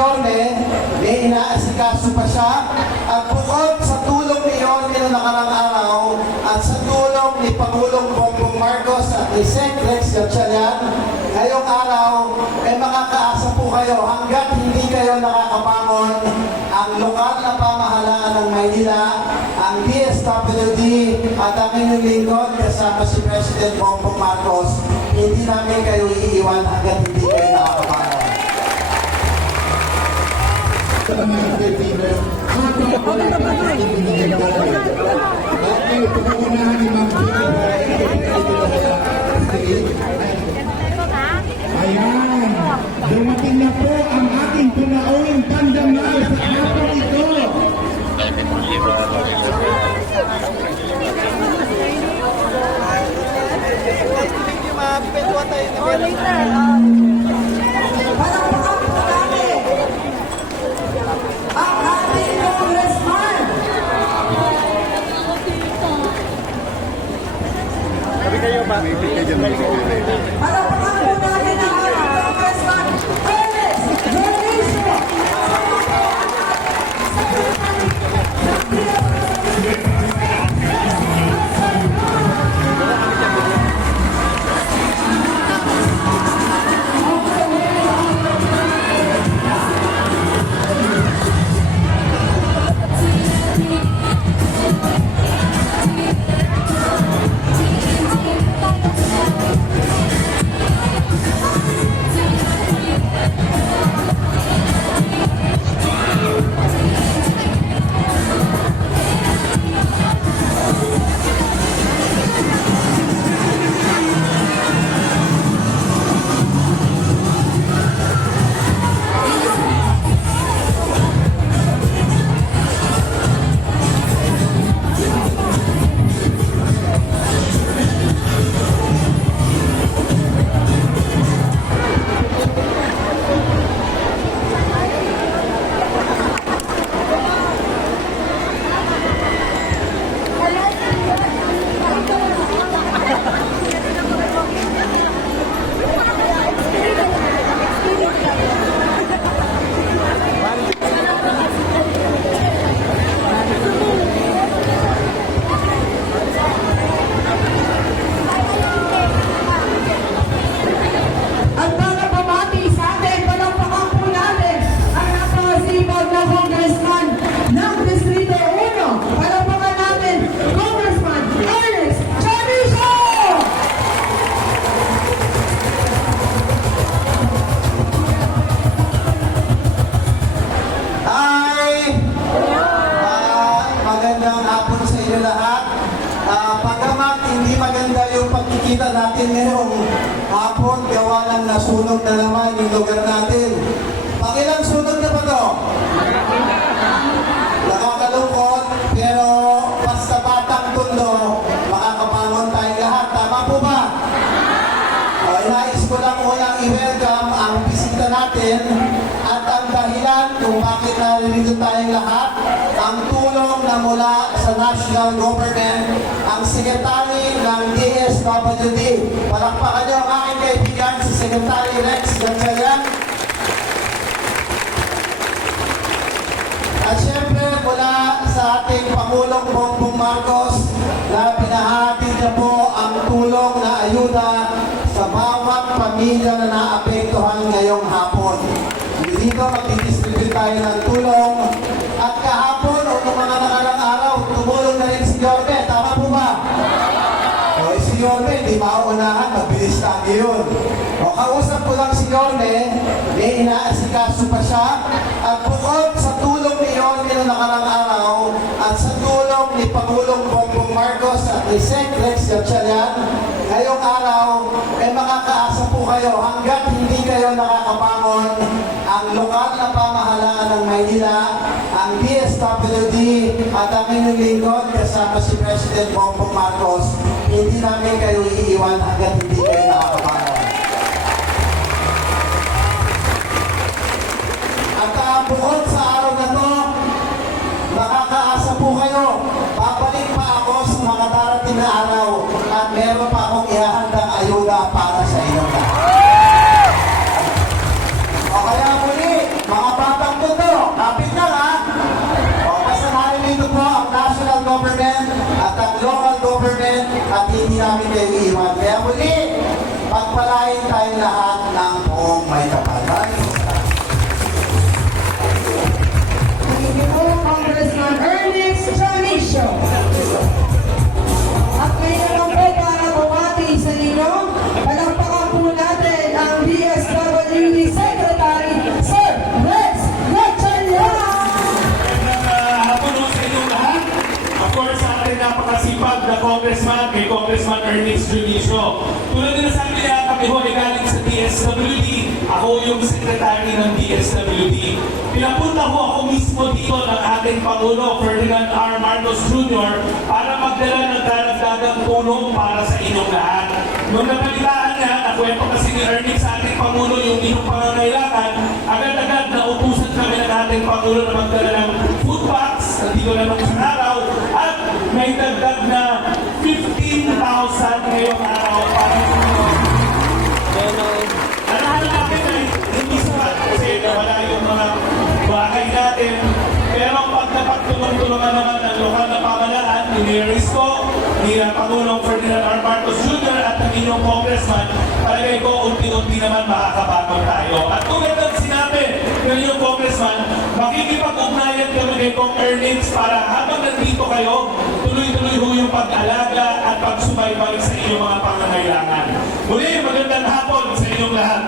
Yorme, may inaasikaso pa siya. At bukod sa tulong ni Yorme noong nakarang araw, at sa tulong ni Pangulong Bongbong Marcos at ni Sec Rex Gatchalian, ngayong araw, ay makakaasa po kayo hanggat hindi kayo nakakabangon ang lokal na pamahalaan ng Maynila, ang DSWD at ang inyong lingkod kasama si President Bongbong Marcos, hindi namin kayo iiwan hanggat hindi Ayan, dumating na po ang ating tumaong pandangal sa araw ito. Palakpakan Palakpakan po natin natin ngayong hapon, gawa ng nasunog na naman yung lugar natin. Pakilang sunog na ba to? Nakakalungkot, pero basta batang tundo, makakabangon tayong lahat. Tama po ba? Uh, nais ko lang unang i-welcome ang bisita natin at ang dahilan kung bakit naririto tayong lahat, ang tulong na mula sa national government, ang sekretary ng DSWD. Palakpakan niyo ang aking kaibigan, si Secretary Rex Gatchalian. At syempre mula sa ating Pangulong Bongbong Marcos na pinahati niya po ang tulong na ayuda sa bawat pamilya na naapektuhan ngayong hapon. Dito magdidistribute tayo ng tulong Yorme, may inaasikaso pa siya. At bukod sa tulong ni Yorme noong nakarang araw, at sa tulong ni Pangulong Bongbong Marcos at ni Sec Rex Gatchalian, ngayong araw, ay makakaasa po kayo hanggat hindi kayo nakakabangon ang lokal na pamahalaan ng Maynila, ang DSWD at ang inyong lingkod kasama si President Bongbong Marcos, hindi namin kayo iiwan hanggat hindi kayo nakakabangon. Congressman, kay Congressman Ernest Junicio. Tulad din sa amin na kami ho ay galing sa DSWD. Ako yung secretary ng DSWD. Pinapunta ho ako mismo dito ng ating Pangulo, Ferdinand R. Marcos Jr. para magdala ng daragdagang tulong para sa inyong lahat. Nung napalitaan niya, nakwento kasi ni Ernest sa ating Pangulo yung inyong pangangailangan, agad-agad nautusan kami ng ating Pangulo na magdala ng food packs, dito na nung araw, at may dagdag na 15,000 ngayong araw para sa inyo. Alahan natin ay hindi sapat kasi wala yung mga bagay natin. Pero pag napagtulong-tulungan naman ng lokal na pamalaan, ni Mayor Risco, ni uh, Pangulong Ferdinand R. Marcos Jr. at ng inyong congressman, palagay ko unti-unti naman makakabagon tayo. At tulad ng sinabi ng inyong congressman, makikipag-ugnayan kami kay Kong Earnings para habang nandito kayo, yung pag-alaga at pagsubaybay sa inyong mga pangangailangan. Muli, magandang hapon sa inyong lahat.